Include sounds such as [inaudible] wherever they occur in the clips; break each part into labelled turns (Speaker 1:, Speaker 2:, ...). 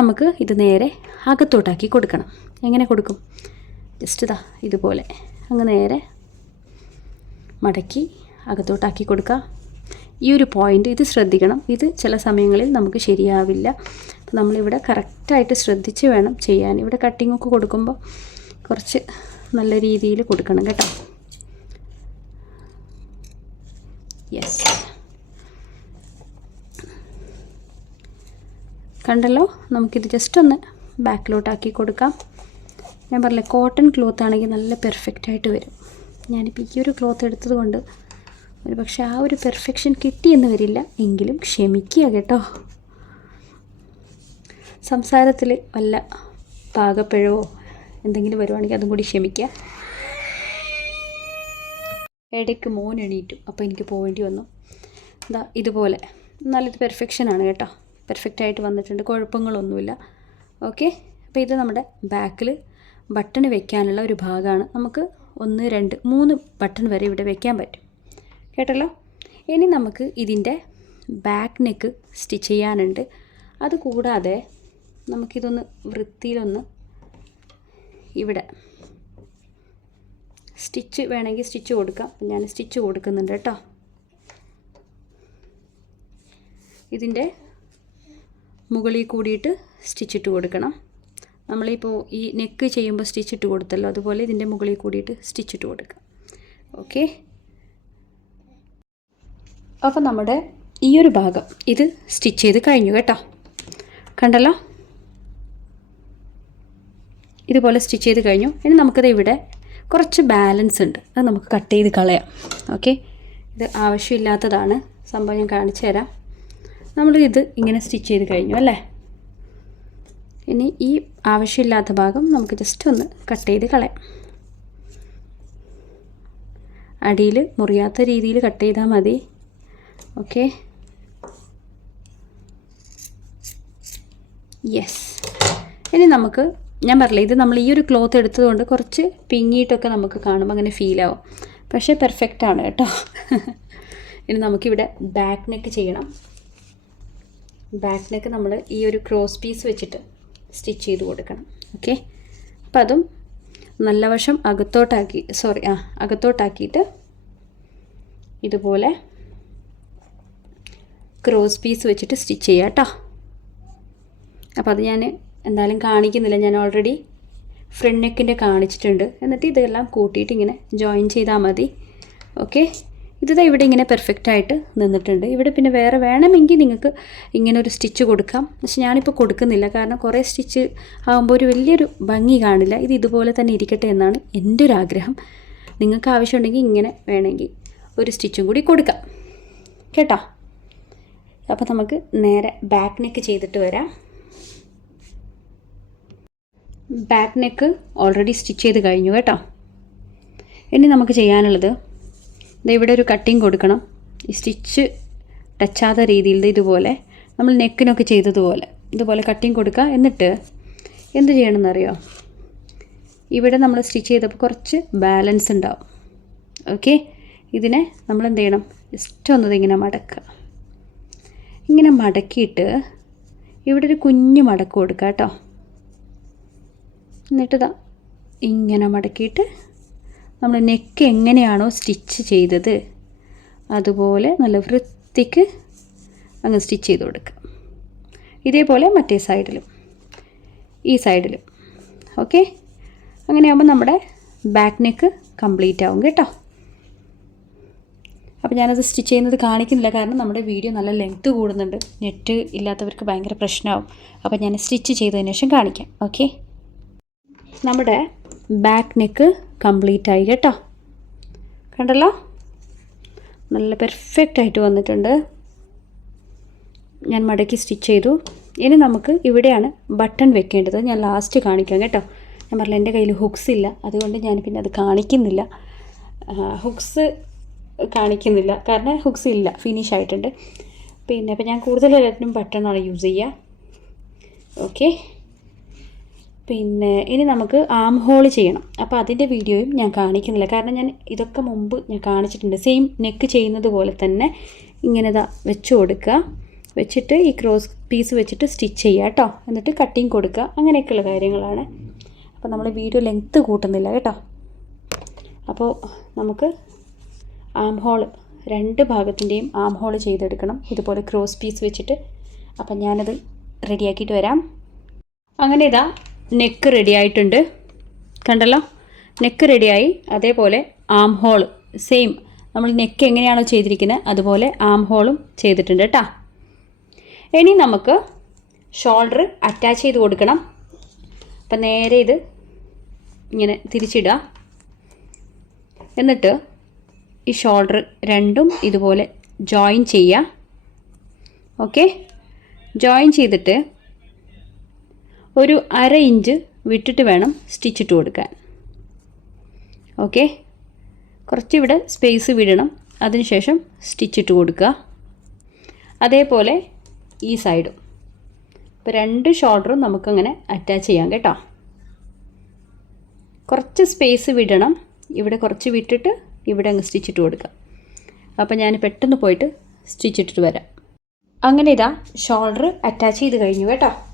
Speaker 1: നമുക്ക് ഇത് നേരെ അകത്തോട്ടാക്കി കൊടുക്കണം. എങ്ങനെ കൊടുക്കും? ജസ്റ്റ് ഇതാ ഇതുപോലെ. അങ്ങ് നേരെ മടക്കി അകത്തോട്ടാക്കി കൊടുക്കുക. ഈ ഒരു പോയിന്റ് ഇത് ശ്രദ്ധിക്കണം. ഇത് ചില സമയങ്ങളിൽ നമുക്ക് ശരിയാവില്ല. അപ്പോൾ നമ്മളിവിടെ കറക്റ്റായിട്ട് ശ്രദ്ധിച്ച് വേണം ചെയ്യാൻ. ഇവിടെ കട്ടിങ്ങൊക്കെ കൊടുക്കുമ്പോൾ കുറച്ച് നല്ല രീതിയിൽ കൊടുക്കണം കേട്ടോ. യെസ് കണ്ടല്ലോ? നമുക്കിത് ജസ്റ്റ് ഒന്ന് ബാക്കിലോട്ടാക്കി കൊടുക്കാം. ഞാൻ പറഞ്ഞില്ലേ കോട്ടൺ ക്ലോത്ത് ആണെങ്കിൽ നല്ല പെർഫെക്റ്റ് ആയിട്ട് വരും. ഞാനിപ്പോൾ ഈ ഒരു ക്ലോത്ത് എടുത്തത് കൊണ്ട് ഒരു പക്ഷേ ആ ഒരു പെർഫെക്ഷൻ കിട്ടിയെന്ന് വരില്ല. എങ്കിലും ക്ഷമിക്കുക കേട്ടോ. സംസാരത്തിൽ വല്ല പാകപ്പിഴവോ എന്തെങ്കിലും വരുവാണെങ്കിൽ അതും കൂടി ക്ഷമിക്കുക. ഇടയ്ക്ക് മോൻ എണീറ്റു. അപ്പോൾ എനിക്ക് പോവേണ്ടി വന്നു. ഇതാ ഇതുപോലെ. നല്ലൊരു പെർഫെക്ഷനാണ് കേട്ടോ. പെർഫെക്റ്റ് ആയിട്ട് വന്നിട്ടുണ്ട്. കുഴപ്പങ്ങളൊന്നുമില്ല. ഓക്കെ അപ്പോൾ ഇത് നമ്മുടെ ബാക്കിൽ ബട്ടൺ വെക്കാനുള്ള ഒരു ഭാഗമാണ്. നമുക്ക് ഒന്ന് രണ്ട് മൂന്ന് ബട്ടൺ വരെ ഇവിടെ വെക്കാൻ പറ്റും. കേട്ടല്ലോ? ഇനി നമുക്ക് ഇതിന്റെ ബാക്ക് നെക്ക് സ്റ്റിച്ച് ചെയ്യാനുണ്ട്. അതുകൂടാതെ നമുക്കിതൊന്ന് വൃത്തിയിലൊന്ന് ഇവിടെ സ്റ്റിച്ച് വേണമെങ്കിൽ സ്റ്റിച്ച് കൊടുക്കാം. ഞാൻ സ്റ്റിച്ച് കൊടുക്കുന്നുണ്ട് കേട്ടോ. ഇതിന്റെ മുകളിൽ കൂടിയിട്ട് സ്റ്റിച്ചിട്ട് കൊടുക്കണം. നമ്മളിപ്പോൾ ഈ നെക്ക് ചെയ്യുമ്പോൾ സ്റ്റിച്ചിട്ട് കൊടുത്തല്ലോ. അതുപോലെ ഇതിന്റെ മുകളിൽ കൂടിയിട്ട് സ്റ്റിച്ചിട്ട് കൊടുക്കുക കൊടുക്കാം. ഓക്കെ? അപ്പോൾ നമ്മുടെ ഈ ഒരു ഭാഗം ഇത് സ്റ്റിച്ച് ചെയ്ത് കഴിഞ്ഞു കേട്ടോ. കണ്ടല്ലോ? ഇതുപോലെ സ്റ്റിച്ച് ചെയ്ത് കഴിഞ്ഞു. ഇനി നമുക്കത് ഇവിടെ കുറച്ച് ബാലൻസ് ഉണ്ട്. അത് നമുക്ക് കട്ട് ചെയ്ത് കളയാം. ഓക്കെ? ഇത് ആവശ്യമില്ലാത്തതാണ്. സംഭവം ഞാൻ കാണിച്ചു തരാം. നമ്മൾ ഇത് ഇങ്ങനെ സ്റ്റിച്ച് ചെയ്ത് കഴിഞ്ഞു അല്ലേ? ഇനി ഈ ആവശ്യമില്ലാത്ത ഭാഗം നമുക്ക് ജസ്റ്റ് ഒന്ന് കട്ട് ചെയ്ത് കളയാം. അടിയിൽ മുറിയാത്ത രീതിയിൽ കട്ട് ചെയ്താൽ മതി. ഓക്കെ യെസ് ഇനി നമുക്ക് ഞാൻ പറഞ്ഞില്ല ഇത് നമ്മൾ ഈ ഒരു ക്ലോത്ത് എടുത്തതുകൊണ്ട് കുറച്ച് പിങ്ങിയിട്ടൊക്കെ നമുക്ക് കാണുമ്പോൾ അങ്ങനെ ഫീലാവും പക്ഷേ പെർഫെക്റ്റ് ആണ് കേട്ടോ. [laughs] ഇനി നമുക്കിവിടെ ബാക്ക് നെക്ക് ചെയ്യണം. ബാക്ക് നെക്ക് നമ്മൾ ഈ ഒരു ക്രോസ് പീസ് വെച്ചിട്ട് സ്റ്റിച്ച് ചെയ്ത് കൊടുക്കണം. ഓക്കെ അപ്പം അതും നല്ല വശം അകത്തോട്ടാക്കി സോറി ആ അകത്തോട്ടാക്കിയിട്ട് ഇതുപോലെ ക്രോസ് പീസ് വെച്ചിട്ട് സ്റ്റിച്ച് ചെയ്യാം കേട്ടോ അപ്പോൾ അത് ഞാൻ എന്തായാലും കാണിക്കുന്നില്ല. ഞാൻ ഓൾറെഡി ഫ്രണ്ട് നെക്കിന്റെ കാണിച്ചിട്ടുണ്ട്. എന്നിട്ട് ഇതെല്ലാം കൂട്ടിയിട്ട് ഇങ്ങനെ ജോയിൻ ചെയ്താൽ മതി. ഓക്കെ ഇത് ഇവിടെ ഇങ്ങനെ പെർഫെക്റ്റ് ആയിട്ട് നിന്നിട്ടുണ്ട്. ഇവിടെ പിന്നെ വേറെ വേണമെങ്കിൽ നിങ്ങൾക്ക് ഇങ്ങനെ ഒരു സ്റ്റിച്ച് കൊടുക്കാം. പക്ഷെ ഞാനിപ്പോൾ കൊടുക്കുന്നില്ല. കാരണം കുറേ സ്റ്റിച്ച് ആകുമ്പോൾ ഒരു വലിയൊരു ഭംഗി കാണില്ല. ഇത് ഇതുപോലെ തന്നെ ഇരിക്കട്ടെ എന്നാണ് എന്റെ ഒരു ആഗ്രഹം. നിങ്ങൾക്ക് ആവശ്യമുണ്ടെങ്കിൽ ഇങ്ങനെ വേണമെങ്കിൽ ഒരു സ്റ്റിച്ചും കൂടി കൊടുക്കാം. കേട്ടോ? അപ്പോൾ നമുക്ക് നേരെ ബാക്ക് നെക്ക് ചെയ്തിട്ട് വരാം. ബാക്ക് നെക്ക് ഓൾറെഡി സ്റ്റിച്ച് ചെയ്ത് കഴിഞ്ഞു കേട്ടോ. ഇനി നമുക്ക് ചെയ്യാനുള്ളത് ഇവിടെ ഒരു കട്ടിങ് കൊടുക്കണം. സ്റ്റിച്ച് ടച്ചാത്ത രീതിയിൽ ഇതുപോലെ നമ്മൾ നെക്കിനൊക്കെ ചെയ്തതുപോലെ ഇതുപോലെ കട്ടിങ് കൊടുക്കുക. എന്നിട്ട് എന്ത് ചെയ്യണമെന്നറിയോ? ഇവിടെ നമ്മൾ സ്റ്റിച്ച് ചെയ്തപ്പോൾ കുറച്ച് ബാലൻസ് ഉണ്ടാവും. ഓക്കെ ഇതിനെ നമ്മൾ എന്ത് ചെയ്യണം? ജസ്റ്റ് ഒന്നത് ഇങ്ങനെ മടക്കുക. ഇങ്ങനെ മടക്കിയിട്ട് ഇവിടെ ഒരു കുഞ്ഞു മടക്ക് കൊടുക്കുക കേട്ടോ. എന്നിട്ട് ഇതാ ഇങ്ങനെ മടക്കിയിട്ട് നമ്മൾ നെക്ക് എങ്ങനെയാണോ സ്റ്റിച്ച് ചെയ്തത് അതുപോലെ നല്ല വൃത്തിക്ക് അങ്ങ് സ്റ്റിച്ച് ചെയ്ത് കൊടുക്കുക ഇതേപോലെ മറ്റേ സൈഡിലും ഈ സൈഡിലും ഓക്കെ അങ്ങനെയാകുമ്പോൾ നമ്മുടെ ബാക്ക് നെക്ക് കംപ്ലീറ്റ് ആവും കേട്ടോ. അപ്പോൾ ഞാനത് സ്റ്റിച്ച് ചെയ്യുന്നത് കാണിക്കുന്നില്ല. കാരണം നമ്മുടെ വീഡിയോ നല്ല ലെങ്ത്ത് കൂടുന്നുണ്ട്. നെറ്റ് ഇല്ലാത്തവർക്ക് ഭയങ്കര പ്രശ്നമാവും. അപ്പോൾ ഞാൻ സ്റ്റിച്ച് ചെയ്തതിന് ശേഷം കാണിക്കാം. ഓക്കെ നമ്മുടെ ബാക്ക് നെക്ക് കംപ്ലീറ്റ് ആയി കേട്ടോ. കണ്ടല്ലോ? നല്ല പെർഫെക്റ്റ് ആയിട്ട് വന്നിട്ടുണ്ട്. ഞാൻ മടക്കി സ്റ്റിച്ച് ചെയ്തു. ഇനി നമുക്ക് ഇവിടെയാണ് ബട്ടൺ വെക്കേണ്ടത്. ഞാൻ ലാസ്റ്റ് കാണിക്കാം കേട്ടോ. ഞാൻ പറഞ്ഞില്ല എന്റെ കയ്യിൽ ഹുക്സ് ഇല്ല. അതുകൊണ്ട് ഞാൻ പിന്നെ അത് കാണിക്കുന്നില്ല. ഹുക്സ് കാണിക്കുന്നില്ല. കാരണം ഹുക്സ് ഇല്ല. ഫിനിഷ് ആയിട്ടുണ്ട്. പിന്നെ അപ്പോൾ ഞാൻ എല്ലാത്തിനും ബട്ടണാണ് യൂസ് ചെയ്യുക ഓക്കെ പിന്നെ ഇനി നമുക്ക് ആം ഹോൾ ചെയ്യണം. അപ്പോൾ അതിന്റെ വീഡിയോയും ഞാൻ കാണിക്കുന്നില്ല. കാരണം ഞാൻ ഇതൊക്കെ മുമ്പ് ഞാൻ കാണിച്ചിട്ടുണ്ട്. സെയിം നെക്ക് ചെയ്യുന്നത് പോലെ തന്നെ ഇങ്ങനെ ഇതാ വെച്ച് കൊടുക്കുക. വെച്ചിട്ട് ഈ ക്രോസ് പീസ് വെച്ചിട്ട് സ്റ്റിച്ച് ചെയ്യുക കേട്ടോ എന്നിട്ട് കട്ടിങ് കൊടുക്കുക. അങ്ങനെയൊക്കെയുള്ള കാര്യങ്ങളാണ്. അപ്പോൾ നമ്മൾ വീഡിയോ ലെങ്ത്ത് കൂട്ടുന്നില്ല കേട്ടോ. അപ്പോൾ നമുക്ക് ആം ഹോൾ രണ്ട് ഭാഗത്തിന്റെയും ആം ഹോൾ ചെയ്തെടുക്കണം. ഇതുപോലെ ക്രോസ് പീസ് വെച്ചിട്ട്. അപ്പം ഞാനത് റെഡിയാക്കിയിട്ട് വരാം. അങ്ങനെ ഇതാ നെക്ക് റെഡി ആയിട്ടുണ്ട്. കണ്ടല്ലോ? നെക്ക് റെഡിയായി അതേപോലെ ആം ഹോൾ സെയിം നമ്മൾ നെക്ക് എങ്ങനെയാണോ ചെയ്തിരിക്കുന്നത് അതുപോലെ ആം ഹോളും ചെയ്തിട്ടുണ്ട് കേട്ടോ ഇനി നമുക്ക് ഷോൾഡർ അറ്റാച്ച് ചെയ്ത് കൊടുക്കണം. അപ്പം നേരെ ഇത് ഇങ്ങനെ തിരിച്ചിടുക. എന്നിട്ട് ഈ ഷോൾഡർ രണ്ടും ഇതുപോലെ ജോയിൻ ചെയ്യുക. ഓക്കെ ജോയിൻ ചെയ്തിട്ട് ഒരു അര ഇഞ്ച് വിട്ടിട്ട് വേണം സ്റ്റിച്ചിട്ട് കൊടുക്കാൻ. ഓക്കെ? കുറച്ചിവിടെ സ്പേസ് വിടണം. അതിനുശേഷം സ്റ്റിച്ചിട്ട് കൊടുക്കുക. അതേപോലെ ഈ സൈഡും. ഇപ്പോൾ രണ്ട് ഷോൾഡറും നമുക്കങ്ങനെ അറ്റാച്ച് ചെയ്യാം കേട്ടോ. കുറച്ച് സ്പേസ് വിടണം. ഇവിടെ കുറച്ച് വിട്ടിട്ട് ഇവിടെ അങ്ങ് സ്റ്റിച്ചിട്ട് കൊടുക്കുക. അപ്പോൾ ഞാൻ പെട്ടെന്ന് പോയിട്ട് സ്റ്റിച്ചിട്ടിട്ട് വരാം. അങ്ങനെ ഇതാ ഷോൾഡർ അറ്റാച്ച് ചെയ്ത് കഴിഞ്ഞു കേട്ടോ.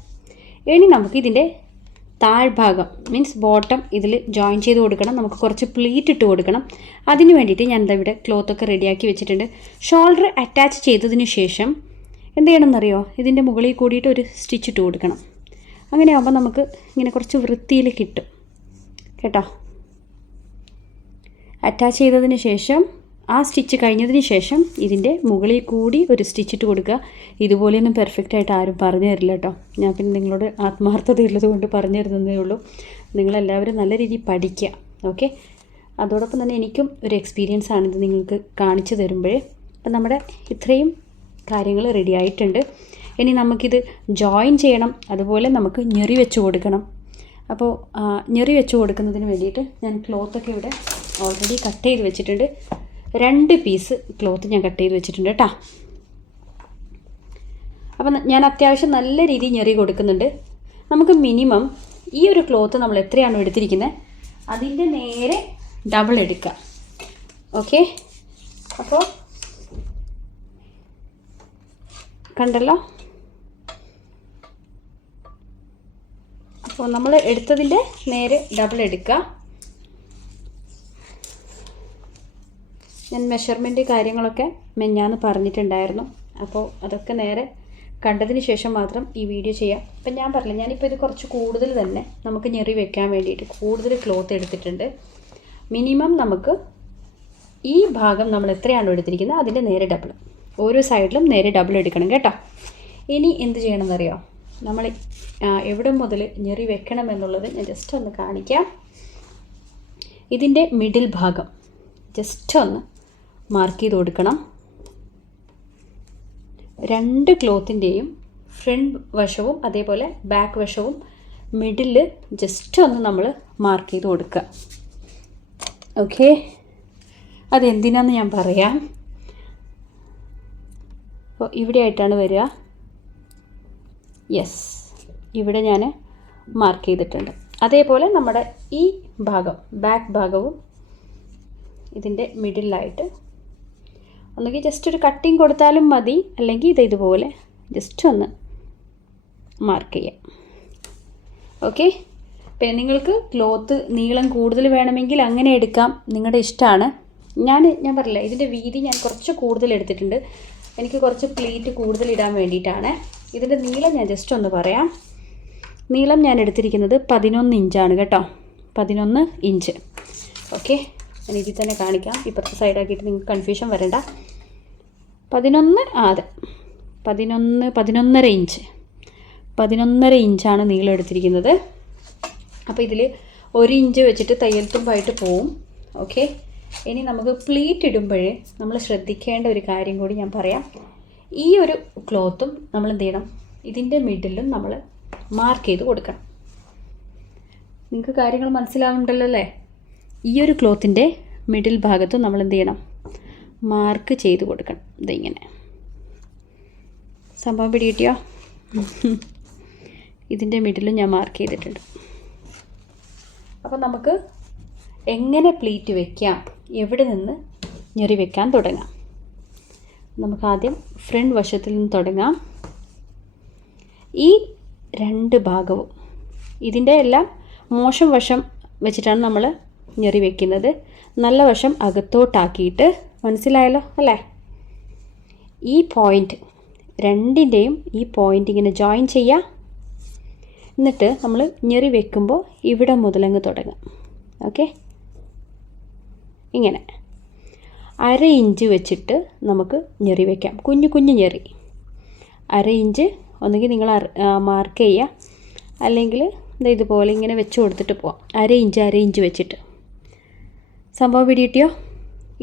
Speaker 1: ഇനി നമുക്ക് ഇതിന്റെ താഴ്ഭാഗം മീൻസ് ബോട്ടം ഇതിൽ ജോയിൻ ചെയ്ത് കൊടുക്കണം. നമുക്ക് കുറച്ച് പ്ലീറ്റ് ഇട്ട് കൊടുക്കണം. അതിന് വേണ്ടിയിട്ട് ഞാൻ എന്താ ഇവിടെ ക്ലോത്തൊക്കെ റെഡിയാക്കി വെച്ചിട്ടുണ്ട്. ഷോൾഡർ അറ്റാച്ച് ചെയ്തതിന് ശേഷം എന്ത് ചെയ്യണമെന്നറിയോ ഇതിന്റെ മുകളിൽ കൂടിയിട്ട് ഒരു സ്റ്റിച്ച് ഇട്ട് കൊടുക്കണം. അങ്ങനെ ആകുമ്പോൾ നമുക്ക് ഇങ്ങനെ കുറച്ച് വൃത്തിയിൽ കിട്ടും. കേട്ടോ? അറ്റാച്ച് ചെയ്തതിന് ശേഷം ആ സ്റ്റിച്ച് കഴിഞ്ഞതിന് ശേഷം ഇതിന്റെ മുകളിൽ കൂടി ഒരു സ്റ്റിച്ച് ഇട്ട് കൊടുക്കുക. ഇതുപോലെയൊന്നും പെർഫെക്റ്റ് ആയിട്ട് ആരും പറഞ്ഞു തരില്ല കേട്ടോ. ഞാൻ പിന്നെ നിങ്ങളോട് ആത്മാർത്ഥത ഉള്ളത് കൊണ്ട് പറഞ്ഞു തരുന്നതേ ഉള്ളൂ. നിങ്ങളെല്ലാവരും നല്ല രീതിയിൽ പഠിക്കുക ഓക്കെ അതോടൊപ്പം തന്നെ എനിക്കും ഒരു എക്സ്പീരിയൻസ് ആണിത് നിങ്ങൾക്ക് കാണിച്ചു തരുമ്പോഴേ. അപ്പം നമ്മുടെ ഇത്രയും കാര്യങ്ങൾ റെഡി ആയിട്ടുണ്ട്. ഇനി നമുക്കിത് ജോയിൻ ചെയ്യണം. അതുപോലെ നമുക്ക് ഞെറി വെച്ച് കൊടുക്കണം. അപ്പോൾ ഞെറി വെച്ച് കൊടുക്കുന്നതിന് വേണ്ടിയിട്ട് ഞാൻ ക്ലോത്തൊക്കെ ഇവിടെ ഓൾറെഡി കട്ട് ചെയ്ത് വെച്ചിട്ടുണ്ട്. രണ്ട് പീസ് ക്ലോത്ത് ഞാൻ കട്ട് ചെയ്ത് വെച്ചിട്ടുണ്ട് കേട്ടോ അപ്പം ഞാൻ അത്യാവശ്യം നല്ല രീതിയിൽ ഞെറി കൊടുക്കുന്നുണ്ട്. നമുക്ക് മിനിമം ഈ ഒരു ക്ലോത്ത് നമ്മൾ എത്രയാണ് എടുത്തിരിക്കുന്നത് അതിന്റെ നേരെ ഡബിൾ എടുക്കുക ഓക്കെ അപ്പോൾ കണ്ടല്ലോ? അപ്പോൾ നമ്മൾ എടുത്തതിന്റെ നേരെ ഡബിൾ എടുക്കുക. ഞാൻ മെഷർമെന്റ് കാര്യങ്ങളൊക്കെ മെഞ്ഞാന്ന് പറഞ്ഞിട്ടുണ്ടായിരുന്നു. അപ്പോൾ അതൊക്കെ നേരെ കണ്ടതിന് ശേഷം മാത്രം ഈ വീഡിയോ ചെയ്യാം. അപ്പം ഞാൻ പറഞ്ഞില്ല ഞാനിപ്പോൾ ഇത് കുറച്ച് കൂടുതൽ തന്നെ നമുക്ക് ഞെറി വെക്കാൻ വേണ്ടിയിട്ട് കൂടുതൽ ക്ലോത്ത് എടുത്തിട്ടുണ്ട്. മിനിമം നമുക്ക് ഈ ഭാഗം നമ്മൾ എത്രയാണോ എടുത്തിരിക്കുന്നത് അതിന്റെ നേരെ ഡബിൾ ഓരോ സൈഡിലും നേരെ ഡബിൾ എടുക്കണം കേട്ടോ. ഇനി എന്ത് ചെയ്യണമെന്നറിയോ? നമ്മൾ എവിടെ മുതൽ ഞെറി വെക്കണം എന്നുള്ളത് ഞാൻ ജസ്റ്റ് ഒന്ന് കാണിക്കാം. ഇതിന്റെ മിഡിൽ ഭാഗം. ജസ്റ്റ് ഒന്ന് മാർക്ക് ചെയ്ത് കൊടുക്കണം. രണ്ട് ക്ലോത്തിന്റെയും ഫ്രണ്ട് വശവും അതേപോലെ ബാക്ക് വശവും മിഡിൽ ജസ്റ്റ് ഒന്ന് നമ്മൾ മാർക്ക് ചെയ്ത് കൊടുക്കുക ഓക്കെ അതെന്തിനാന്ന് ഞാൻ പറയാം. അപ്പോൾ ഇവിടെ ആയിട്ടാണ് വരിക. യെസ് ഇവിടെ ഞാൻ മാർക്ക് ചെയ്തിട്ടുണ്ട്. അതേപോലെ നമ്മുടെ ഈ ഭാഗം ബാക്ക് ഭാഗവും ഇതിന്റെ മിഡിലായിട്ട് ഒന്നുകിൽ ജസ്റ്റ് ഒരു കട്ടിങ് കൊടുത്താലും മതി. അല്ലെങ്കിൽ ഇത് ഇതുപോലെ ജസ്റ്റ് ഒന്ന് മാർക്ക് ചെയ്യാം. ഓക്കെ പിന്നെ നിങ്ങൾക്ക് ക്ലോത്ത് നീളം കൂടുതൽ വേണമെങ്കിൽ അങ്ങനെ എടുക്കാം. നിങ്ങളുടെ ഇഷ്ടമാണ്. ഞാൻ ഞാൻ പറയില്ല ഇതിന്റെ വീതി ഞാൻ കുറച്ച് കൂടുതൽ എടുത്തിട്ടുണ്ട്. എനിക്ക് കുറച്ച് പ്ലീറ്റ് കൂടുതൽ ഇടാൻ വേണ്ടിയിട്ടാണ്. ഇതിന്റെ നീളം ഞാൻ ജസ്റ്റ് ഒന്ന് പറയാം. നീളം ഞാൻ എടുത്തിരിക്കുന്നത് പതിനൊന്ന് ഇഞ്ചാണ് കേട്ടോ. പതിനൊന്ന് ഇഞ്ച് ഓക്കെ ഞാൻ ഇതിൽ തന്നെ കാണിക്കാം. ഇപ്പുറത്തെ സൈഡാക്കിയിട്ട് നിങ്ങൾക്ക് കൺഫ്യൂഷൻ വരണ്ട. പതിനൊന്ന് അതെ. പതിനൊന്ന് പതിനൊന്നര ഇഞ്ച് പതിനൊന്നര ഇഞ്ചാണ് നീളം എടുത്തിരിക്കുന്നത്. അപ്പോൾ ഇതിൽ ഒരു ഇഞ്ച് വെച്ചിട്ട് തയ്യൽ തുമ്പായിട്ട് പോവും. ഓക്കെ ഇനി നമുക്ക് പ്ലീറ്റ് ഇടുമ്പോഴേ നമ്മൾ ശ്രദ്ധിക്കേണ്ട ഒരു കാര്യം കൂടി ഞാൻ പറയാം. ഈ ഒരു ക്ലോത്തും നമ്മൾ എന്ത് ചെയ്യണം? ഇതിന്റെ മിഡിലും നമ്മൾ മാർക്ക് ചെയ്ത് കൊടുക്കണം. നിങ്ങൾക്ക് കാര്യങ്ങൾ മനസ്സിലാവുന്നുണ്ടല്ലോ അല്ലേ? ഈ ഒരു ക്ലോത്തിന്റെ മിഡിൽ ഭാഗത്തും നമ്മൾ എന്ത് ചെയ്യണം? മാർക്ക് ചെയ്ത് കൊടുക്കണം. ഇതിങ്ങനെ. സംഭവം പിടികിട്ടിയോ? ഇതിന്റെ മിഡിലും ഞാൻ മാർക്ക് ചെയ്തിട്ടുണ്ട്. അപ്പോൾ നമുക്ക് എങ്ങനെ പ്ലീറ്റ് വെക്കാം? എവിടെ നിന്ന് ഞെറി വെക്കാൻ തുടങ്ങാം? നമുക്ക് ആദ്യം ഫ്രണ്ട് വശത്തിൽ നിന്ന് തുടങ്ങാം. ഈ രണ്ട് ഭാഗവും ഇതിന്റെ എല്ലാം മോശം വശം വെച്ചിട്ടാണ് നമ്മൾ ഞെറി വെക്കുന്നത്. നല്ല വശം അകത്തോട്ടാക്കിയിട്ട് മനസ്സിലായല്ലോ അല്ലേ? ഈ പോയിന്റ് രണ്ടിന്റെയും ഈ പോയിന്റ് ഇങ്ങനെ ജോയിൻ ചെയ്യുക എന്നിട്ട് നമ്മൾ ഞെറി വെക്കുമ്പോൾ ഇവിടെ മുതലങ്ങ് തുടങ്ങാം. ഓക്കെ ഇങ്ങനെ. അര ഇഞ്ച് വെച്ചിട്ട് നമുക്ക് ഞെറി വെക്കാം. കുഞ്ഞു കുഞ്ഞു ഞെറി. അര ഇഞ്ച് ഒന്നുകിൽ നിങ്ങൾ മാർക്ക് ചെയ്യുക അല്ലെങ്കിൽ ഇതുപോലെ ഇങ്ങനെ വെച്ച് കൊടുത്തിട്ട് പോവാം. അര ഇഞ്ച് അര ഇഞ്ച് വെച്ചിട്ട്. സംഭവം പിടികിട്ടിയോ?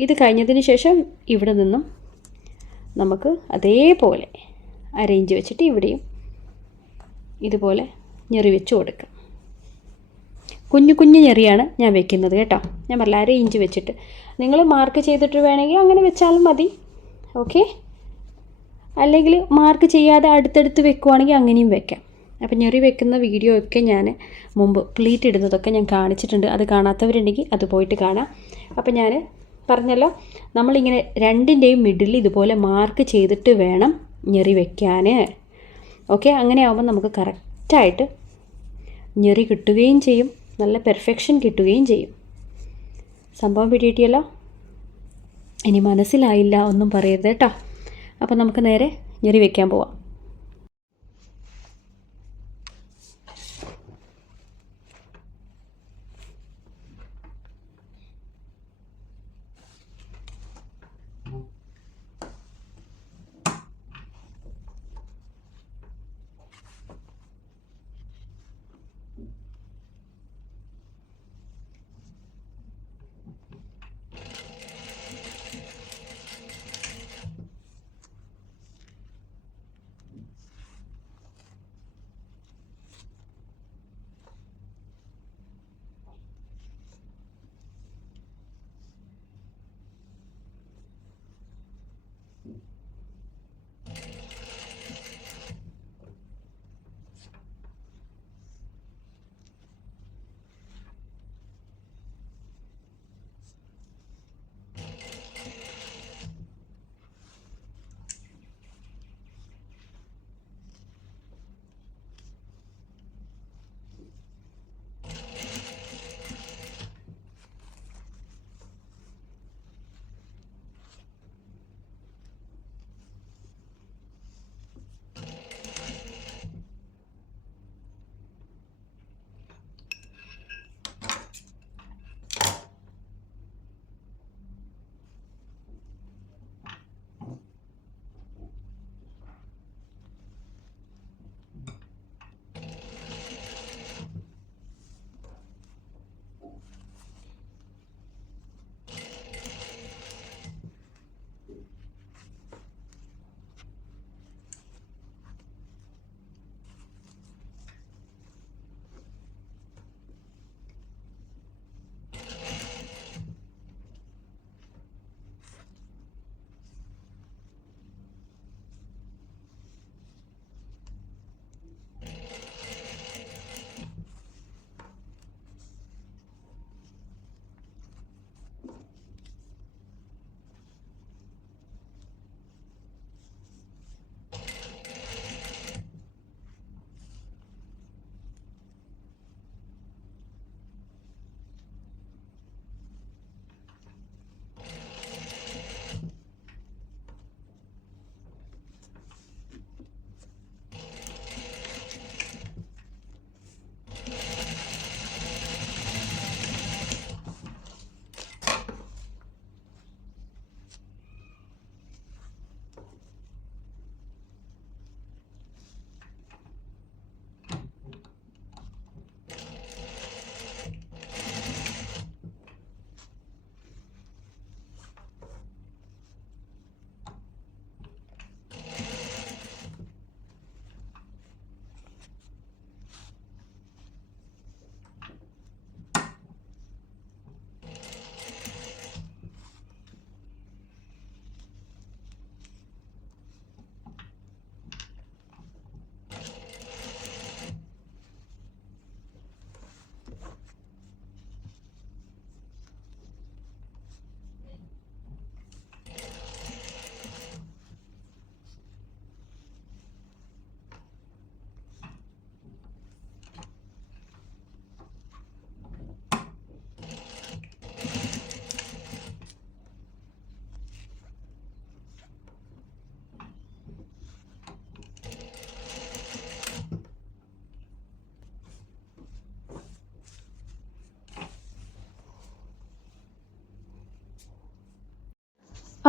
Speaker 1: ഇത് കഴിഞ്ഞതിന് ശേഷം ഇവിടെ നിന്നും നമുക്ക് അതേപോലെ അരേഞ്ച് വെച്ചിട്ട് ഇവിടെയും ഇതുപോലെ ഞെറി വെച്ച് കൊടുക്കാം. കുഞ്ഞു കുഞ്ഞു ഞെറിയാണ് ഞാൻ വെക്കുന്നത് കേട്ടോ. ഞാൻ പറഞ്ഞ അര ഇഞ്ച് വെച്ചിട്ട്. നിങ്ങൾ മാർക്ക് ചെയ്തിട്ട് വേണമെങ്കിൽ അങ്ങനെ വെച്ചാലും മതി. ഓക്കെ അല്ലെങ്കിൽ മാർക്ക് ചെയ്യാതെ അടുത്തടുത്ത് വെക്കുവാണെങ്കിൽ അങ്ങനെയും വെക്കാം. അപ്പം ഞെറി വെക്കുന്ന വീഡിയോ ഒക്കെ ഞാൻ മുമ്പ് പ്ലീറ്റ് ഇടുന്നതൊക്കെ ഞാൻ കാണിച്ചിട്ടുണ്ട്. അത് കാണാത്തവരുണ്ടെങ്കിൽ അത് പോയിട്ട് കാണാം. അപ്പം ഞാൻ പറഞ്ഞല്ലോ നമ്മളിങ്ങനെ രണ്ടിന്റെയും മിഡിൽ ഇതുപോലെ മാർക്ക് ചെയ്തിട്ട് വേണം ഞെറി വെക്കാൻ ഓക്കെ അങ്ങനെ ആകുമ്പോൾ നമുക്ക് കറക്റ്റായിട്ട് ഞെറി കിട്ടുകയും ചെയ്യും നല്ല പെർഫെക്ഷൻ കിട്ടുകയും ചെയ്യും. സംഭവം പിടിയിട്ടിയല്ലോ ഇനി മനസ്സിലായില്ല ഒന്നും പറയരുത് കേട്ടോ. അപ്പോൾ നമുക്ക് നേരെ ഞെറി വെക്കാൻ പോവാം.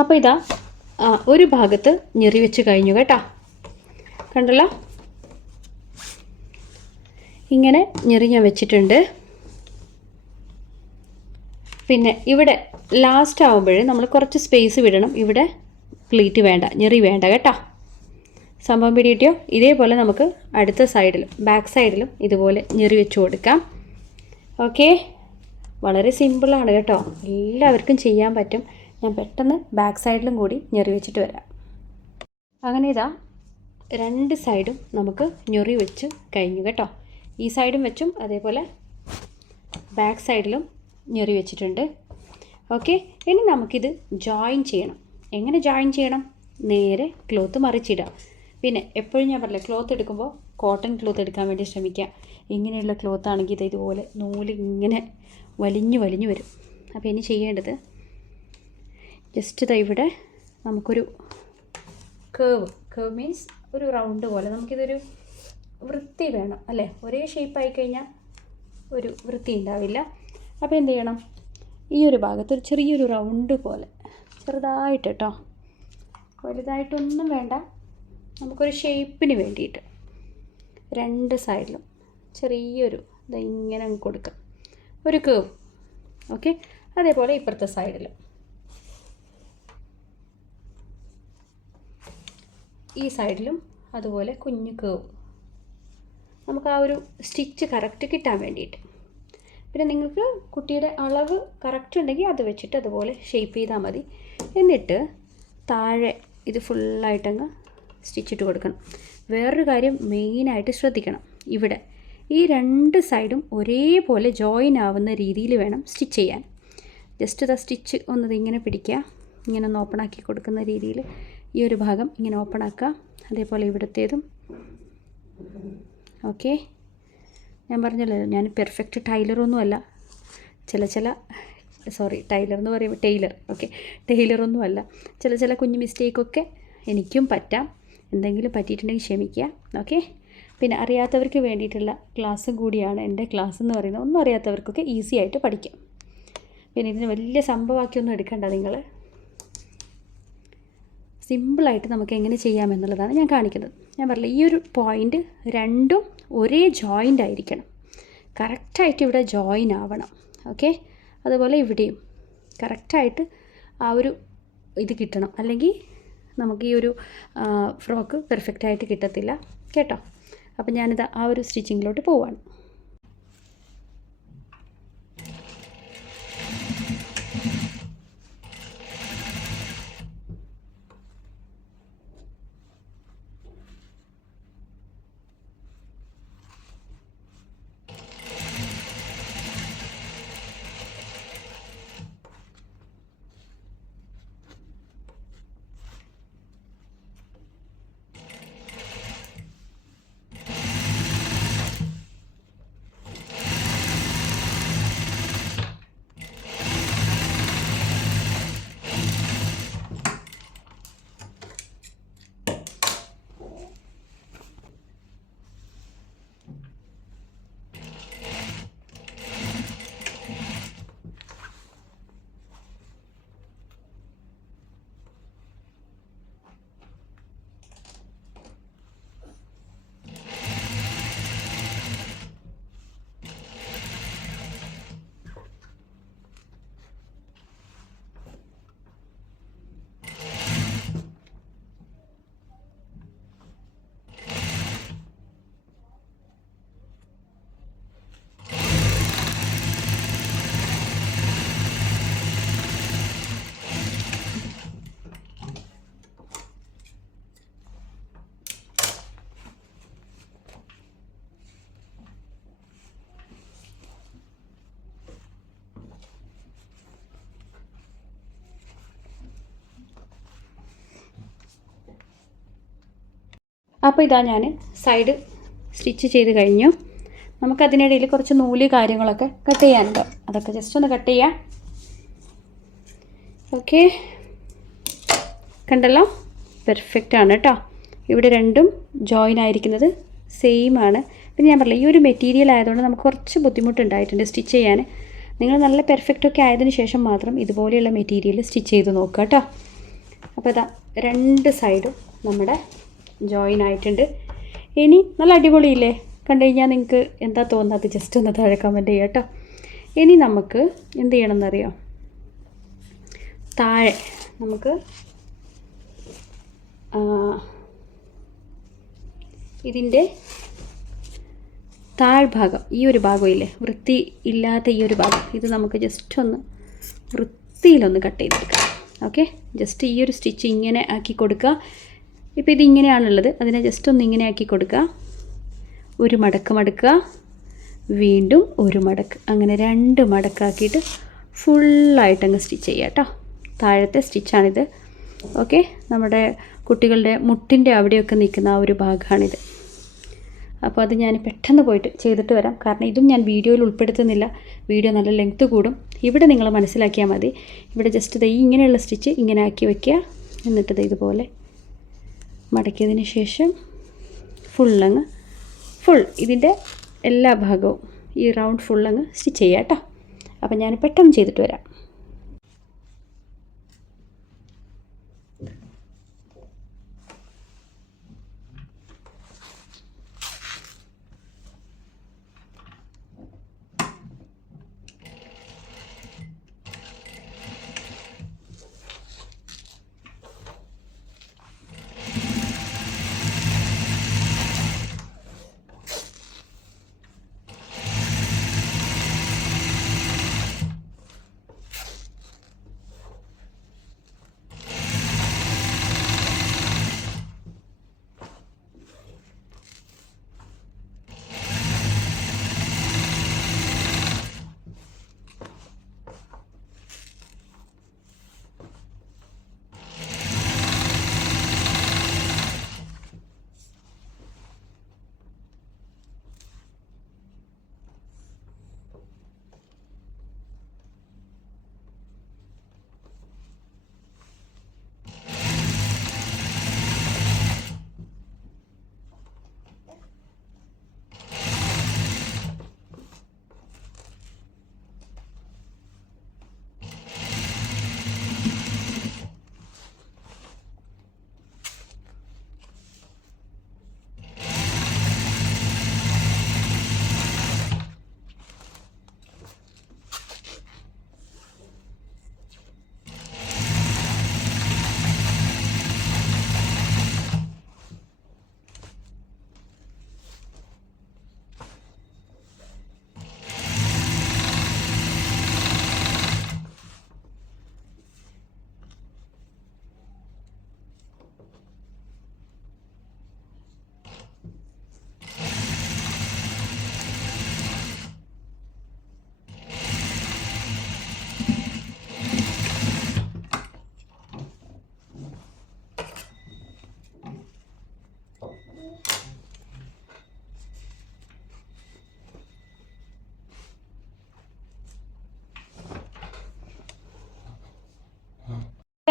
Speaker 1: അപ്പോൾ ഇതാ ഒരു ഭാഗത്ത് ഞെറി വെച്ച് കഴിഞ്ഞു കേട്ടോ. കണ്ടല്ലോ? ഇങ്ങനെ ഞെറി ഞാൻ വെച്ചിട്ടുണ്ട്. പിന്നെ ഇവിടെ ലാസ്റ്റ് ആവുമ്പോൾ നമ്മൾ കുറച്ച് സ്പേസ് വിടണം. ഇവിടെ പ്ലീറ്റ് വേണ്ട ഞെറി വേണ്ട കേട്ടോ. സംഭവം പിടിയിട്ടോ ഇതേപോലെ നമുക്ക് അടുത്ത സൈഡിലും ബാക്ക് സൈഡിലും ഇതുപോലെ ഞെറി വെച്ച് കൊടുക്കാം. ഓക്കെ വളരെ സിമ്പിളാണ് കേട്ടോ. എല്ലാവർക്കും ചെയ്യാൻ പറ്റും. ഞാൻ പെട്ടെന്ന് ബാക്ക് സൈഡിലും കൂടി ഞെറി വെച്ചിട്ട് വരാം. അങ്ങനെ ഇതാ രണ്ട് സൈഡും നമുക്ക് ഞൊറി വെച്ച് കഴിഞ്ഞു കേട്ടോ. ഈ സൈഡും വെച്ചും അതേപോലെ ബാക്ക് സൈഡിലും ഞെറി വെച്ചിട്ടുണ്ട്. ഓക്കെ ഇനി നമുക്കിത് ജോയിൻ ചെയ്യണം. എങ്ങനെ ജോയിൻ ചെയ്യണം? നേരെ ക്ലോത്ത് മറിച്ചിടാം പിന്നെ എപ്പോഴും ഞാൻ പറഞ്ഞില്ല ക്ലോത്ത് എടുക്കുമ്പോൾ കോട്ടൺ ക്ലോത്ത് എടുക്കാൻ വേണ്ടി ശ്രമിക്കുക. ഇങ്ങനെയുള്ള ക്ലോത്ത് ആണെങ്കിൽ ഇത് ഇതുപോലെ നൂൽ ഇങ്ങനെ വലിഞ്ഞു വലിഞ്ഞു വരും. അപ്പോൾ ഇനി ചെയ്യേണ്ടത് ജസ്റ്റ് ഇതാ ഇവിടെ നമുക്കൊരു കേവ് കേവ് മീൻസ് ഒരു റൗണ്ട് പോലെ. നമുക്കിതൊരു വൃത്തി വേണം അല്ലേ? ഒരേ ഷേപ്പായി കഴിഞ്ഞാൽ ഒരു വൃത്തി ഉണ്ടാവില്ല. അപ്പോൾ എന്ത് ചെയ്യണം? ഈ ഒരു ഭാഗത്ത് ഒരു ചെറിയൊരു റൗണ്ട് പോലെ ചെറുതായിട്ട് കേട്ടോ വലുതായിട്ടൊന്നും വേണ്ട. നമുക്കൊരു ഷേപ്പിന് വേണ്ടിയിട്ട് രണ്ട് സൈഡിലും ചെറിയൊരു ഇതിങ്ങനെ കൊടുക്കാം. ഒരു കേവ് ഓക്കെ അതേപോലെ ഇപ്പുറത്തെ സൈഡിലും ഈ സൈഡിലും അതുപോലെ കുഞ്ഞു കേവ് നമുക്ക് ആ ഒരു സ്റ്റിച്ച് കറക്റ്റ് കിട്ടാൻ വേണ്ടിയിട്ട്. പിന്നെ നിങ്ങൾക്ക് കുട്ടിയുടെ അളവ് കറക്റ്റ് ഉണ്ടെങ്കിൽ അത് വെച്ചിട്ട് അതുപോലെ ഷേപ്പ് ചെയ്താൽ മതി. എന്നിട്ട് താഴെ ഇത് ഫുള്ളായിട്ടങ്ങ് സ്റ്റിച്ചിട്ട് കൊടുക്കണം. വേറൊരു കാര്യം മെയിനായിട്ട് ശ്രദ്ധിക്കണം. ഇവിടെ ഈ രണ്ട് സൈഡും ഒരേപോലെ ജോയിൻ ആവുന്ന രീതിയിൽ വേണം സ്റ്റിച്ച് ചെയ്യാൻ. ജസ്റ്റ് ഇതാ സ്റ്റിച്ച് ഒന്നത് ഇങ്ങനെ പിടിക്കുക. ഇങ്ങനെ ഒന്ന് ഓപ്പൺ ആക്കി കൊടുക്കുന്ന രീതിയിൽ. ഈ ഒരു ഭാഗം ഇങ്ങനെ ഓപ്പൺ ആക്കുക. അതേപോലെ ഇവിടുത്തേതും. ഓക്കെ ഞാൻ പറഞ്ഞല്ലോ ഞാൻ പെർഫെക്റ്റ് ടൈലറൊന്നുമല്ല ചില ചില സോറി ടൈലർ എന്ന് പറയുമ്പോൾ ടൈലർ ഓക്കെ ടൈലറൊന്നുമല്ല ചില ചില കുഞ്ഞു മിസ്റ്റേക്കൊക്കെ എനിക്കും പറ്റാം. എന്തെങ്കിലും പറ്റിയിട്ടുണ്ടെങ്കിൽ ക്ഷമിക്കുക ഓക്കെ പിന്നെ അറിയാത്തവർക്ക് വേണ്ടിയിട്ടുള്ള ക്ലാസ്സും കൂടിയാണ് എന്റെ ക്ലാസ് എന്ന് പറയുന്നത്. ഒന്നും അറിയാത്തവർക്കൊക്കെ ഈസി ആയിട്ട് പഠിക്കാം. പിന്നെ ഇതിന് വലിയ സംഭവമാക്കിയൊന്നും എടുക്കണ്ട നിങ്ങൾ. സിമ്പിളായിട്ട് നമുക്ക് എങ്ങനെ ചെയ്യാമെന്നുള്ളതാണ് ഞാൻ കാണിക്കുന്നത്. ഞാൻ പറഞ്ഞില്ല ഈ ഒരു പോയിന്റ് രണ്ടും ഒരേ ജോയിന്റ് ആയിരിക്കണം. കറക്റ്റായിട്ട് ഇവിടെ ജോയിൻ ആവണം. ഓക്കെ അതുപോലെ ഇവിടെയും കറക്റ്റായിട്ട് ആ ഒരു ഇത് കിട്ടണം. അല്ലെങ്കിൽ നമുക്ക് ഈ ഒരു ഫ്രോക്ക് പെർഫെക്റ്റായിട്ട് കിട്ടത്തില്ല. കേട്ടോ? അപ്പം ഞാനിത് ആ ഒരു സ്റ്റിച്ചിങ്ങിലോട്ട് പോവാണ്. അപ്പോൾ ഇതാ ഞാൻ സൈഡ് സ്റ്റിച്ച് ചെയ്ത് കഴിഞ്ഞു. നമുക്കതിനിടയിൽ കുറച്ച് നൂൽ കാര്യങ്ങളൊക്കെ കട്ട് ചെയ്യാനുണ്ട്. അതൊക്കെ ജസ്റ്റ് ഒന്ന് കട്ട് ചെയ്യാം. ഓക്കെ കണ്ടല്ലോ? പെർഫെക്റ്റ് ആണ് കേട്ടോ. ഇവിടെ രണ്ടും ജോയിൻ ആയിരിക്കുന്നത് സെയിം ആണ്. പിന്നെ ഞാൻ പറഞ്ഞില്ല ഈ ഒരു മെറ്റീരിയൽ ആയതുകൊണ്ട് നമുക്ക് കുറച്ച് ബുദ്ധിമുട്ടുണ്ടായിട്ടുണ്ട് സ്റ്റിച്ച് ചെയ്യാൻ. നിങ്ങൾ നല്ല പെർഫെക്റ്റ് ഒക്കെ ആയതിനു ശേഷം മാത്രം ഇതുപോലെയുള്ള മെറ്റീരിയൽ സ്റ്റിച്ച് ചെയ്ത് നോക്കുക കേട്ടോ. അപ്പോൾ ഇതാ രണ്ട് സൈഡും നമ്മുടെ ജോയിൻ ആയിട്ടുണ്ട്. ഇനി നല്ല അടിപൊളിയില്ലേ? കണ്ടു കഴിഞ്ഞാൽ നിങ്ങൾക്ക് എന്താ തോന്നുന്നത്? ജസ്റ്റ് ഒന്ന് താഴെ കമന്റ് ചെയ്യാം കേട്ടോ. ഇനി നമുക്ക് എന്ത് ചെയ്യണമെന്നറിയോ? താഴെ നമുക്ക് ഇതിന്റെ താഴ്ഭാഗം ഈ ഒരു ഭാഗം ഇല്ലേ? വൃത്തി ഇല്ലാത്ത ഈ ഒരു ഭാഗം. ഇത് നമുക്ക് ജസ്റ്റ് ഒന്ന് വൃത്തിയിലൊന്ന് കട്ട് ചെയ്തെടുക്കാം. ഓക്കെ ജസ്റ്റ് ഈ ഒരു സ്റ്റിച്ച് ഇങ്ങനെ ആക്കി കൊടുക്കുക. ഇപ്പോൾ ഇതിങ്ങനെയാണുള്ളത്. അതിനെ ജസ്റ്റ് ഒന്ന് ഇങ്ങനെ ആക്കി കൊടുക്കുക. ഒരു മടക്ക് മടക്കുക. വീണ്ടും ഒരു മടക്ക്. അങ്ങനെ രണ്ട് മടക്കാക്കിയിട്ട് ഫുള്ളായിട്ട് അങ്ങ് സ്റ്റിച്ച് ചെയ്യുക കേട്ടോ താഴത്തെ സ്റ്റിച്ചാണിത് ഓക്കെ നമ്മുടെ കുട്ടികളുടെ മുട്ടിന്റെ അവിടെയൊക്കെ നിൽക്കുന്ന ആ ഒരു ഭാഗമാണിത്. അപ്പോൾ അത് ഞാൻ പെട്ടെന്ന് പോയിട്ട് ചെയ്തിട്ട് വരാം. കാരണം ഇതും ഞാൻ വീഡിയോയിൽ ഉൾപ്പെടുത്തുന്നില്ല. വീഡിയോ നല്ല ലെങ്ത്ത് കൂടും. ഇവിടെ നിങ്ങൾ മനസ്സിലാക്കിയാൽ മതി. ഇവിടെ ജസ്റ്റ് ദൈ ഇങ്ങനെയുള്ള സ്റ്റിച്ച് ഇങ്ങനെ ആക്കി വയ്ക്കുക എന്നിട്ട് ഇതുപോലെ മടക്കിയതിന് ശേഷം ഫുള്ളങ്ങ് ഫുൾ ഇതിന്റെ എല്ലാ ഭാഗവും ഈ റൗണ്ട് ഫുള്ളങ്ങ് സ്റ്റിച്ച് ചെയ്യാം കേട്ടോ. അപ്പം ഞാൻ പെട്ടെന്ന് ചെയ്തിട്ട് വരാം.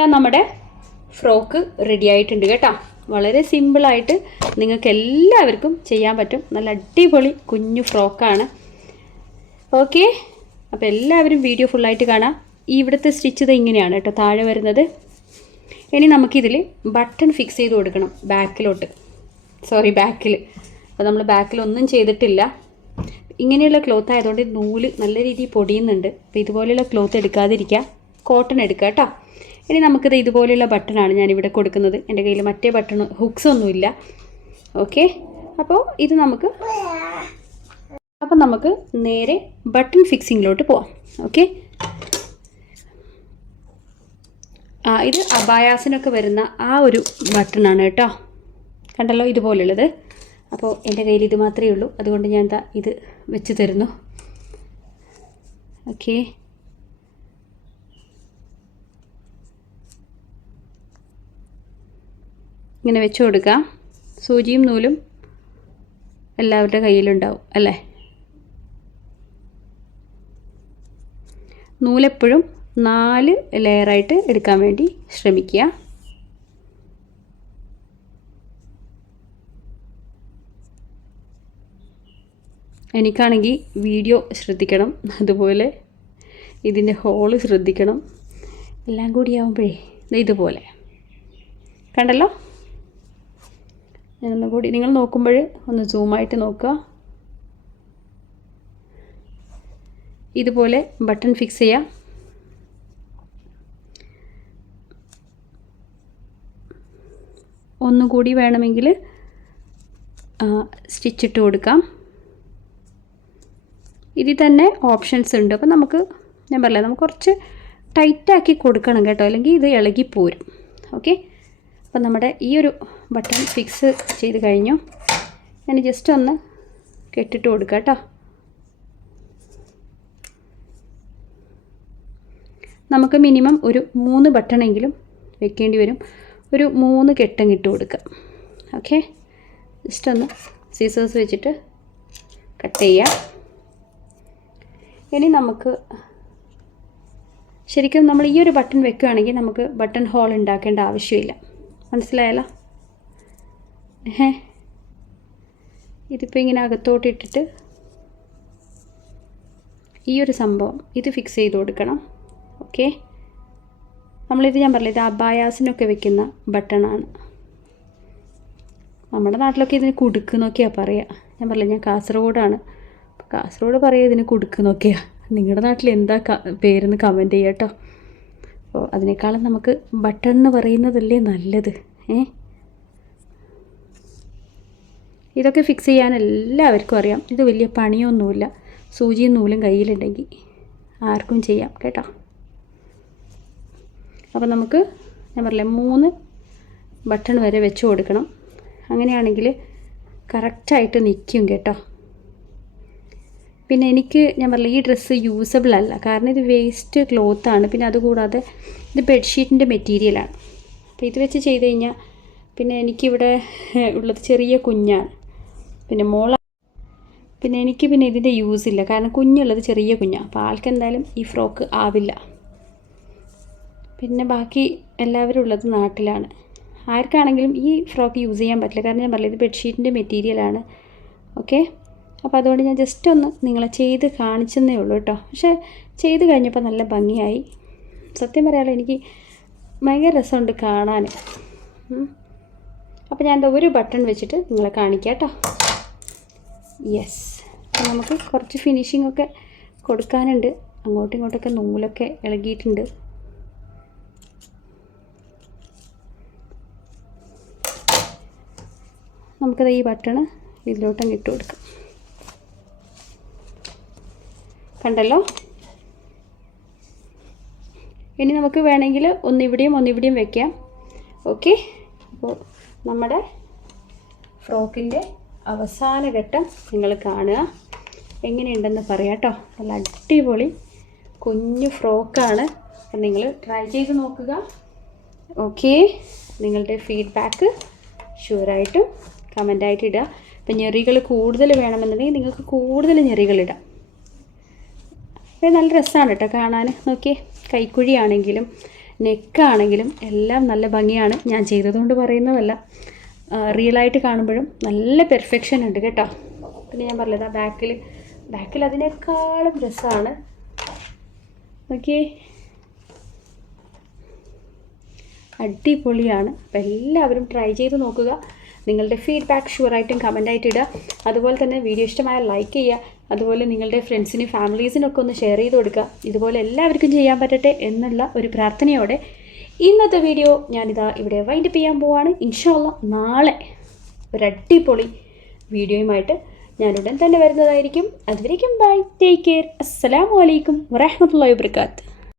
Speaker 1: നമ്മുടെ ഫ്രോക്ക് റെഡി ആയിട്ടുണ്ട് കേട്ടോ. വളരെ സിമ്പിളായിട്ട് നിങ്ങൾക്ക് എല്ലാവർക്കും ചെയ്യാൻ പറ്റും. നല്ല അടിപൊളി കുഞ്ഞു ഫ്രോക്കാണ് ഓക്കെ അപ്പോൾ എല്ലാവരും വീഡിയോ ഫുള്ളായിട്ട് കാണാം. ഈ ഇവിടുത്തെ സ്റ്റിച്ച് ഇത് ഇങ്ങനെയാണ് കേട്ടോ താഴെ വരുന്നത്. ഇനി നമുക്കിതിൽ ബട്ടൺ ഫിക്സ് ചെയ്ത് കൊടുക്കണം ബാക്കിലോട്ട് സോറി ബാക്കിൽ അപ്പോൾ നമ്മൾ ബാക്കിലൊന്നും ചെയ്തിട്ടില്ല. ഇങ്ങനെയുള്ള ക്ലോത്ത് ആയതുകൊണ്ട് നൂൽ നല്ല രീതിയിൽ പൊടിയുന്നുണ്ട്. അപ്പോൾ ഇതുപോലെയുള്ള ക്ലോത്ത് എടുക്കാതിരിക്കുക. കോട്ടൺ എടുക്കുക കേട്ടോ. ഇനി നമുക്കിത് ഇതുപോലെയുള്ള ബട്ടണാണ് ഞാനിവിടെ കൊടുക്കുന്നത്. എന്റെ കയ്യിൽ മറ്റേ ബട്ടൺ ഹുക്സ് ഒന്നുമില്ല ഓക്കെ? അപ്പോൾ ഇത് നമുക്ക് അപ്പം നമുക്ക് നേരെ ബട്ടൺ ഫിക്സിങ്ങിലോട്ട് പോവാം. ഓക്കെ? ആ ഇത് അബായാസിനൊക്കെ വരുന്ന ആ ഒരു ബട്ടണാണ് കേട്ടോ. കണ്ടല്ലോ ഇതുപോലുള്ളത്. അപ്പോൾ എന്റെ കയ്യിൽ ഇത് മാത്രമേ ഉള്ളൂ. അതുകൊണ്ട് ഞാൻ എന്താ ഇത് വെച്ച് തരുന്നു. ഓക്കെ? ഇങ്ങനെ വെച്ച് കൊടുക്കാം. സൂചിയും നൂലും എല്ലാവരുടെ കയ്യിലുണ്ടാവും അല്ലേ? നൂലെപ്പോഴും നാല് ലെയറായിട്ട് എടുക്കാൻ വേണ്ടി ശ്രമിക്കുക. എനിക്കാണെങ്കിൽ വീഡിയോ ശ്രദ്ധിക്കണം അതുപോലെ ഇതിന്റെ ഹോൾ ശ്രദ്ധിക്കണം. എല്ലാം കൂടി ആകുമ്പോഴേ ഇതുപോലെ. കണ്ടല്ലോ? ഞാനൊന്നും കൂടി നിങ്ങൾ നോക്കുമ്പോൾ ഒന്ന് സൂമായിട്ട് നോക്കുക. ഇതുപോലെ ബട്ടൺ ഫിക്സ് ചെയ്യാം. ഒന്നുകൂടി വേണമെങ്കിൽ സ്റ്റിച്ച് ഇട്ട് കൊടുക്കാം. ഇതിൽ തന്നെ ഓപ്ഷൻസ് ഉണ്ട്. അപ്പോൾ നമുക്ക് ഞാൻ പറഞ്ഞില്ല നമുക്ക് കുറച്ച് ടൈറ്റാക്കി കൊടുക്കണം കേട്ടോ. അല്ലെങ്കിൽ ഇത് ഇളകിപ്പോരും. ഓക്കെ അപ്പം നമ്മുടെ ഈ ഒരു ബട്ടൺ ഫിക്സ് ചെയ്ത് കഴിഞ്ഞു. ഞാൻ ജസ്റ്റ് ഒന്ന് കെട്ടിട്ട് കൊടുക്കാം കേട്ടോ. നമുക്ക് മിനിമം ഒരു മൂന്ന് ബട്ടണെങ്കിലും വെക്കേണ്ടി വരും. ഒരു മൂന്ന് കെട്ടും ഇട്ട് കൊടുക്കുക ഓക്കെ ജസ്റ്റ് ഒന്ന് സീസേഴ്സ് വെച്ചിട്ട് കട്ട് ചെയ്യാം. ഇനി നമുക്ക് ശരിക്കും നമ്മൾ ഈ ഒരു ബട്ടൺ വെക്കുകയാണെങ്കിൽ നമുക്ക് ബട്ടൺ ഹോൾ ഉണ്ടാക്കേണ്ട ആവശ്യമില്ല. മനസ്സിലായല്ലോ? ഏ ഇതിപ്പോൾ ഇങ്ങനെ അകത്തോട്ട് ഇട്ടിട്ട് ഈ ഒരു സംഭവം ഇത് ഫിക്സ് ചെയ്ത് കൊടുക്കണം. ഓക്കെ നമ്മളിത് ഞാൻ പറഞ്ഞില്ല ഇത് അബായാസിനൊക്കെ വെക്കുന്ന ബട്ടണാണ്. നമ്മുടെ നാട്ടിലൊക്കെ ഇതിന് കുടുക്ക് എന്നൊക്കെയാണ് പറയുക ഞാൻ പറഞ്ഞില്ല ഞാൻ കാസർഗോഡാണ്. കാസർഗോഡ് പറയുക ഇതിന് കുടുക്ക് എന്നൊക്കെയാണ് നിങ്ങളുടെ നാട്ടിൽ എന്താ പേരെന്ന് കമന്റ് ചെയ്യാം കേട്ടോ അപ്പോൾ അതിനേക്കാളും നമുക്ക് ബട്ടൺ എന്ന് പറയുന്നതല്ലേ നല്ലത് ഏ? ഇതൊക്കെ ഫിക്സ് ചെയ്യാൻ എല്ലാവർക്കും അറിയാം. ഇത് വലിയ പണിയൊന്നുമില്ല. സൂചിയും നൂലും കയ്യിലുണ്ടെങ്കിൽ ആർക്കും ചെയ്യാം കേട്ടോ. അപ്പോൾ നമുക്ക് ഞാൻ പറഞ്ഞില്ലേ മൂന്ന് ബട്ടൺ വരെ വെച്ച് കൊടുക്കണം. അങ്ങനെയാണെങ്കിൽ കറക്റ്റായിട്ട് നിൽക്കും കേട്ടോ. പിന്നെ എനിക്ക് ഞാൻ പറഞ്ഞില്ല ഈ ഡ്രസ്സ് യൂസബിൾ അല്ല. കാരണം ഇത് വേസ്റ്റ് ക്ലോത്ത് ആണ്. പിന്നെ അതുകൂടാതെ ഇത് ബെഡ്ഷീറ്റിന്റെ മെറ്റീരിയലാണ് അപ്പോൾ ഇത് വെച്ച് ചെയ്ത് കഴിഞ്ഞാൽ പിന്നെ എനിക്കിവിടെ ഉള്ളത് ചെറിയ കുഞ്ഞാണ്. പിന്നെ മോള പിന്നെ എനിക്ക് പിന്നെ ഇതിന്റെ യൂസ് ഇല്ല. കാരണം കുഞ്ഞുള്ളത് ചെറിയ കുഞ്ഞാണ് അപ്പോൾ ആൾക്ക് എന്തായാലും ഈ ഫ്രോക്ക് ആവില്ല. പിന്നെ ബാക്കി എല്ലാവരും ഉള്ളത് നാട്ടിലാണ്. ആർക്കാണെങ്കിലും ഈ ഫ്രോക്ക് യൂസ് ചെയ്യാൻ പറ്റില്ല. കാരണം ഞാൻ പറഞ്ഞത് ബെഡ്ഷീറ്റിന്റെ മെറ്റീരിയലാണ് ഓക്കെ അപ്പോൾ അതുകൊണ്ട് ഞാൻ ജസ്റ്റ് ഒന്ന് നിങ്ങളെ ചെയ്ത് കാണിച്ചെന്നേ ഉള്ളൂ കേട്ടോ. പക്ഷേ ചെയ്ത് കഴിഞ്ഞപ്പോൾ നല്ല ഭംഗിയായി. സത്യം പറയാമല്ലോ എനിക്ക് ഭയങ്കര രസമുണ്ട് കാണാൻ. അപ്പോൾ ഞാൻ ഒരു ബട്ടൺ വെച്ചിട്ട് നിങ്ങളെ കാണിക്കാം കേട്ടോ. യെസ് നമുക്ക് കുറച്ച് ഫിനിഷിംഗ് ഒക്കെ കൊടുക്കാനുണ്ട്. അങ്ങോട്ടും ഇങ്ങോട്ടൊക്കെ നൂലൊക്കെ ഇളകിയിട്ടുണ്ട്. നമുക്കത് ഈ ബട്ടണ് ഇതിലോട്ടങ്ങ് ഇട്ട് കൊടുക്കാം. കണ്ടല്ലോ? ഇനി നമുക്ക് വേണമെങ്കിൽ ഒന്നിവിടെയും ഒന്നിവിടെയും വെക്കാം. ഓക്കെ? അപ്പോൾ നമ്മുടെ ഫ്രോക്കിന്റെ അവസാന ഘട്ടം നിങ്ങൾ കാണുക. എങ്ങനെയുണ്ടെന്ന് പറയാം കേട്ടോ. നല്ല അടിപൊളി കുഞ്ഞു ഫ്രോക്കാണ്. നിങ്ങൾ ട്രൈ ചെയ്ത് നോക്കുക. ഓക്കെ? നിങ്ങളുടെ ഫീഡ്ബാക്ക് ഷുവറായിട്ടും കമന്റായിട്ട് ഇടുക. അപ്പം ഞെറികൾ കൂടുതൽ വേണമെന്നുണ്ടെങ്കിൽ നിങ്ങൾക്ക് കൂടുതൽ ഞെറികൾ ഇടാം. അപ്പോൾ നല്ല രസമാണ് കേട്ടോ കാണാൻ നോക്കിയേ കൈക്കുഴിയാണെങ്കിലും നെക്കാണെങ്കിലും എല്ലാം നല്ല ഭംഗിയാണ്. ഞാൻ ചെയ്തതുകൊണ്ട് പറയുന്നതല്ല. റിയലായിട്ട് കാണുമ്പോഴും നല്ല പെർഫെക്ഷൻ ഉണ്ട് കേട്ടോ. പിന്നെ ഞാൻ പറഞ്ഞത് ബാക്കിൽ ബാക്കിൽ അതിനേക്കാളും രസമാണ് നോക്കിയേ. അടിപൊളിയാണ്. അപ്പം എല്ലാവരും ട്രൈ ചെയ്ത് നോക്കുക. നിങ്ങളുടെ ഫീഡ്ബാക്ക് ഷുവറായിട്ടും കമന്റായിട്ട് ഇടുക. അതുപോലെ തന്നെ വീഡിയോ ഇഷ്ടമായ ലൈക്ക് ചെയ്യുക. അതുപോലെ നിങ്ങളുടെ ഫ്രണ്ട്സിനും ഫാമിലീസിനൊക്കെ ഒന്ന് ഷെയർ ചെയ്ത് കൊടുക്കുക. ഇതുപോലെ എല്ലാവർക്കും ചെയ്യാൻ പറ്റട്ടെ എന്നുള്ള ഒരു പ്രാർത്ഥനയോടെ ഇന്നത്തെ വീഡിയോ ഞാനിതാ ഇവിടെ വൈൻഡപ്പ് ചെയ്യാൻ പോവാണ്. ഇൻഷാല്ല നാളെ ഒരു അടിപൊളി വീഡിയോയുമായിട്ട് ഞാനുടൻ തന്നെ വരുന്നതായിരിക്കും. അതുവരേക്കും ബൈ ടേക്ക് കെയർ അസ്സലാമു അലൈക്കും വറഹമത്തല്ലാ വാബർക്കാത്ത്